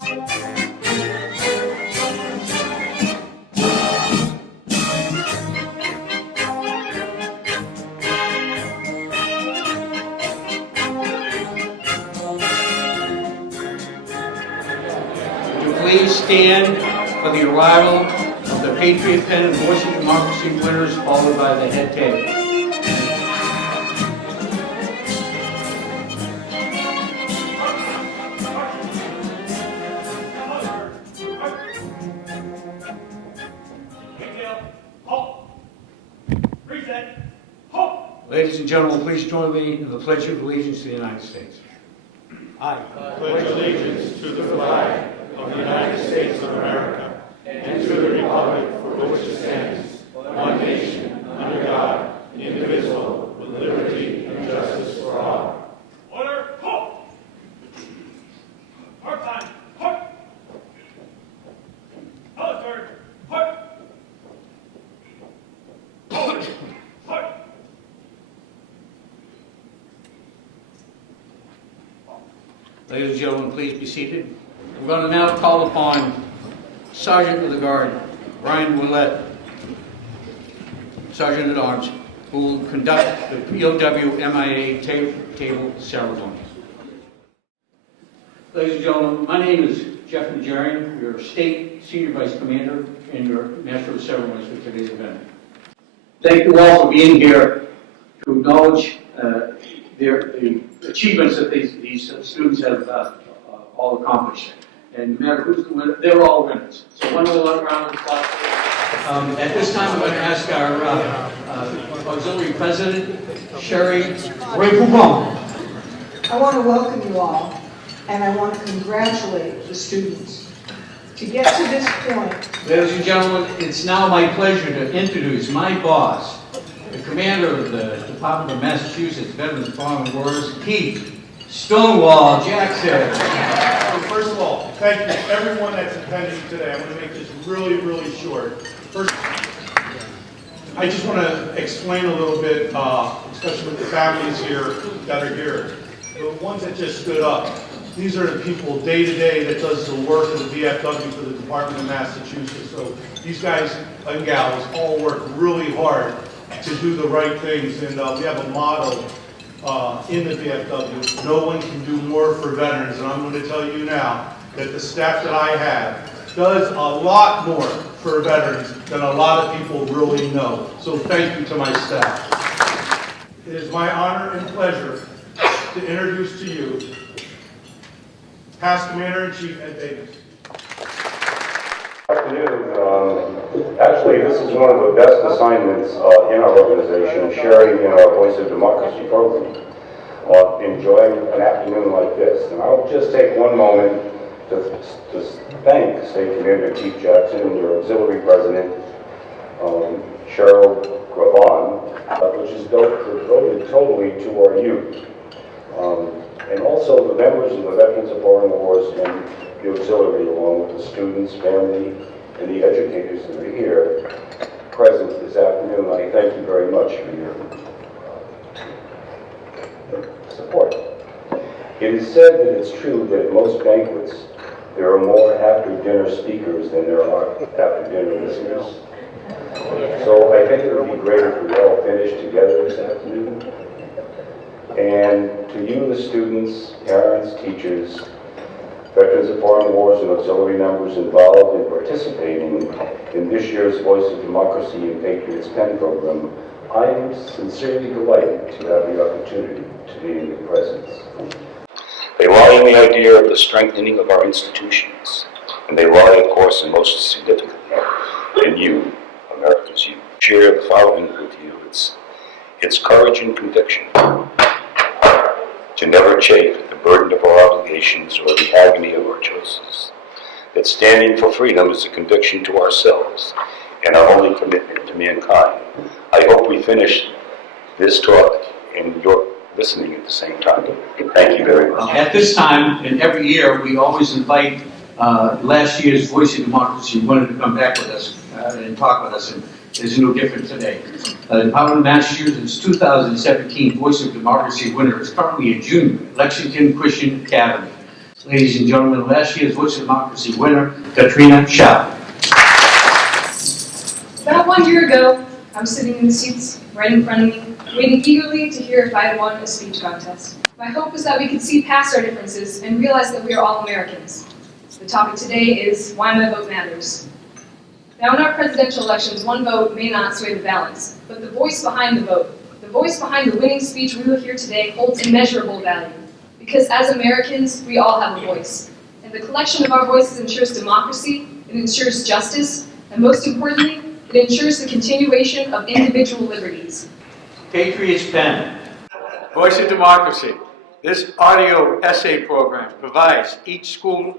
Please stand for the arrival of the Patriot Pen and Voice of Democracy winners, followed by the head table. Ladies and gentlemen, please join me in the Pledge of Allegiance to the United States. I pledge allegiance to the flag of the United States of America and to the republic for which it stands, one nation, under God, indivisible, with liberty and justice for all. Order! Halt! Part time! Halt! Military! Halt! Halt! Halt! Ladies and gentlemen, please be seated. We're going to now call upon Sergeant of the Guard, Brian Willett, Sergeant at Arms, who will conduct the POW MIA table ceremony. Ladies and gentlemen, my name is Jeff Najarian, your State Senior Vice Commander and your Master of Ceremonies for today's event. Thank you all for being here to acknowledge the achievements that these students have all accomplished. And no matter who's the winner, they're all winners. So one round of applause. At this time, I'm going to ask our Auxiliary President, Sherry Ray-Poupon. I want to welcome you all, and I want to congratulate the students. To get to this point... Ladies and gentlemen, it's now my pleasure to introduce my boss, the commander of the Department of Massachusetts Veterans Foreign Wars, Keith Stonewall Jackson. So first of all, thank you everyone that's attending today. I'm going to make this really, really short. First, I just want to explain a little bit, especially with the families here that are here. The ones that just stood up, these are the people day to day that does the work of the VFW for the Department of Massachusetts. So these guys and gals all work really hard to do the right things, and we have a motto in the VFW: no one can do more for veterans. And I'm going to tell you now that the staff that I have does a lot more for veterans than a lot of people really know. So thank you to my staff. It is my honor and pleasure to introduce to you Past Commander-in-Chief Ed Davis. Good afternoon. Actually, this is one of the best assignments in our organization, sharing in our Voice of Democracy program, enjoying an afternoon like this. And I'll just take one moment to thank State Commander Chief Jackson and your Auxiliary President, Cheryl Gravon, which is devoted totally to our youth. And also the members of the Veterans of Foreign Wars and the Auxiliary, along with the students, family, and the educators that are here present this afternoon. I thank you very much for your support. It is said that it's true that at most banquets there are more after-dinner speakers than there are after-dinner listeners. So I think it would be great if we all finished together this afternoon. And to you, the students, parents, teachers, Veterans of Foreign Wars and auxiliary members involved in participating in this year's Voice of Democracy and Patriots Pen program, I am sincerely delighted to have the opportunity to be in your presence. They lie in the idea of the strengthening of our institutions, and they lie, of course, and most significantly, in you, America's youth. Share the following with you. It's courage and conviction to never chafe at the burden of our obligations or the agony of our choices. That standing for freedom is a conviction to ourselves and our only commitment to mankind. I hope we finish this talk and you're listening at the same time. Thank you very much. At this time, and every year, we always invite last year's Voice of Democracy winner to come back with us and talk with us, and there's no different today. The Department of Massachusetts 2017 Voice of Democracy winner is currently a junior, Lexington Christian Academy. Ladies and gentlemen, last year's Voice of Democracy winner, Katrina Shah. About 1 year ago, I was sitting in the seats right in front of me, waiting eagerly to hear if I had won a speech contest. My hope was that we could see past our differences and realize that we are all Americans. The topic today is Why My Vote Matters. Now, in our presidential elections, one vote may not sway the balance, but the voice behind the vote, the voice behind the winning speech we will hear today holds immeasurable value. Because as Americans, we all have a voice. And the collection of our voices ensures democracy, it ensures justice, and most importantly, it ensures the continuation of individual liberties. Patriots Pen. Voice of Democracy. This audio essay program provides each school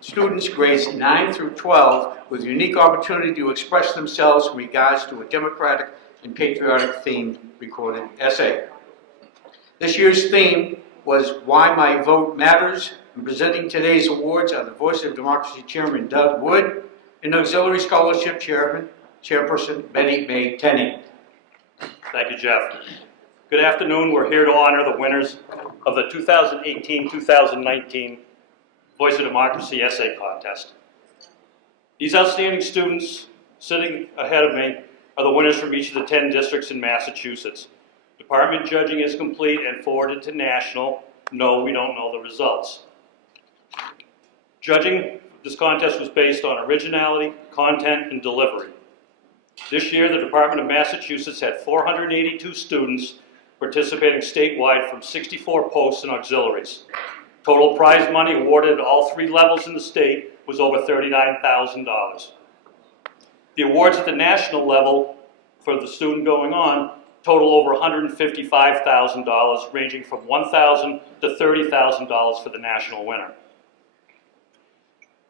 students grades 9 through 12 with unique opportunity to express themselves in regards to a democratic and patriotic themed recorded essay. This year's theme was Why My Vote Matters, and presenting today's awards are the Voice of Democracy Chairman Doug Wood and Auxiliary Scholarship Chairperson Betty May Tenney. Thank you, Jeff. Good afternoon. We're here to honor the winners of the 2018-2019 Voice of Democracy Essay Contest. These outstanding students sitting ahead of me are the winners from each of the 10 districts in Massachusetts. Department judging is complete and forwarded to national. No, we don't know the results. Judging this contest was based on originality, content, and delivery. This year, the Department of Massachusetts had 482 students participating statewide from 64 posts and auxiliaries. Total prize money awarded at all 3 levels in the state was over $39,000. The awards at the national level for the student going on total over $155,000, ranging from $1,000 to $30,000 for the national winner.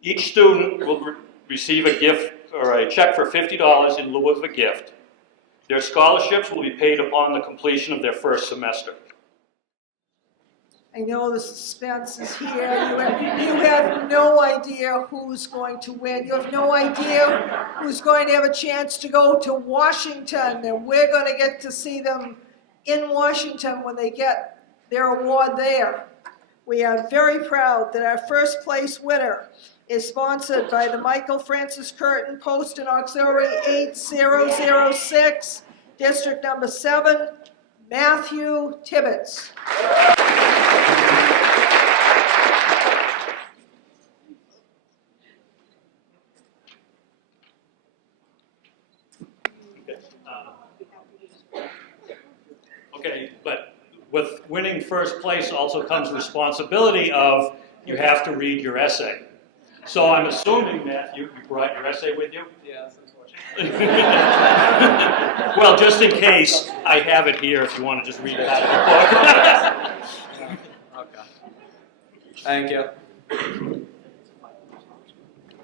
Each student will receive a gift or a check for $50 in lieu of a gift. Their scholarships will be paid upon the completion of their first semester. I know the suspense is here. You have no idea who's going to win. You have no idea who's going to have a chance to go to Washington, and we're going to get to see them in Washington when they get their award there. We are very proud that our first place winner is sponsored by the Michael Francis Curtin Post and Auxiliary 8006, District Number 7, Matthew Tibbetts. Okay, but with winning first place also comes the responsibility of you have to read your essay. So I'm assuming, Matthew, you brought your essay with you? Yes, unfortunately. Well, just in case, I have it here if you want to just read it out of the book. Okay. Thank you.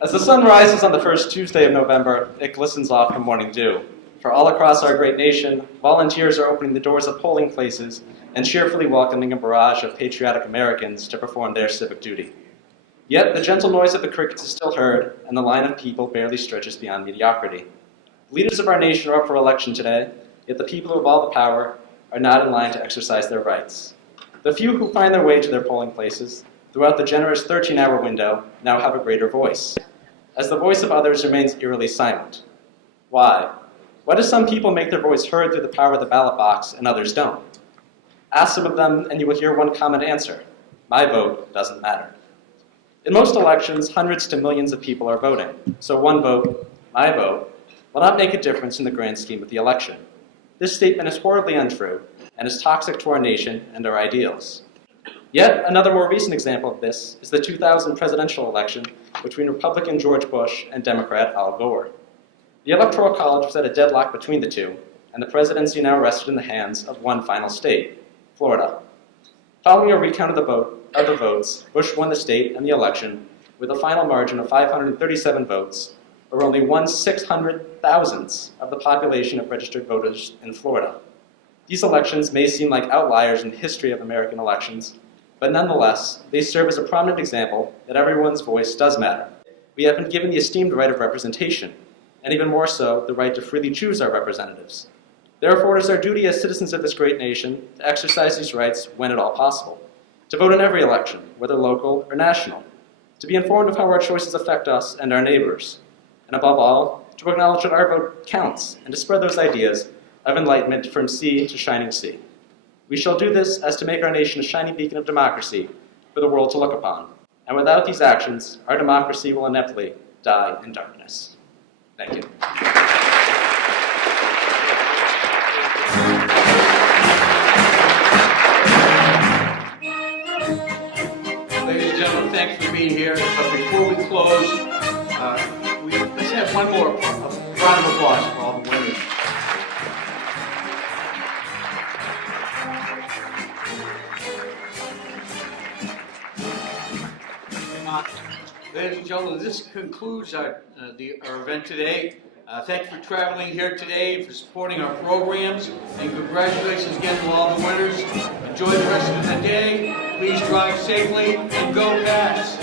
As the sun rises on the first Tuesday of November, it glistens off the morning dew. For all across our great nation, volunteers are opening the doors of polling places and cheerfully welcoming a barrage of patriotic Americans to perform their civic duty. Yet the gentle noise of the crickets is still heard, and the line of people barely stretches beyond mediocrity. The leaders of our nation are up for election today, yet the people who have all the power are not in line to exercise their rights. The few who find their way to their polling places throughout the generous 13-hour window now have a greater voice, as the voice of others remains eerily silent. Why? Why do some people make their voice heard through the power of the ballot box and others don't? Ask some of them and you will hear one common answer: my vote doesn't matter. In most elections, hundreds to millions of people are voting, so one vote, my vote, will not make a difference in the grand scheme of the election. This statement is horribly untrue and is toxic to our nation and our ideals. Yet another more recent example of this is the 2000 presidential election between Republican George Bush and Democrat Al Gore. The Electoral College was at a deadlock between the two, and the presidency now rested in the hands of one final state, Florida. Following a recount of the votes, Bush won the state and the election with a final margin of 537 votes, or only 1/600,000th of the population of registered voters in Florida. These elections may seem like outliers in the history of American elections, but nonetheless, they serve as a prominent example that everyone's voice does matter. We have been given the esteemed right of representation, and even more so, the right to freely choose our representatives. Therefore, it is our duty as citizens of this great nation to exercise these rights when at all possible, to vote in every election, whether local or national, to be informed of how our choices affect us and our neighbors, and above all, to acknowledge that our vote counts and to spread those ideas of enlightenment from sea to shining sea. We shall do this as to make our nation a shining beacon of democracy for the world to look upon. And without these actions, our democracy will inevitably die in darkness. Thank you. Ladies and gentlemen, thanks for being here. But before we close, let's have one more round of applause for all the winners. Ladies and gentlemen, this concludes our event today. Thank you for traveling here today, for supporting our programs, and congratulations again to all the winners. Enjoy the rest of the day. Please drive safely and go Pats.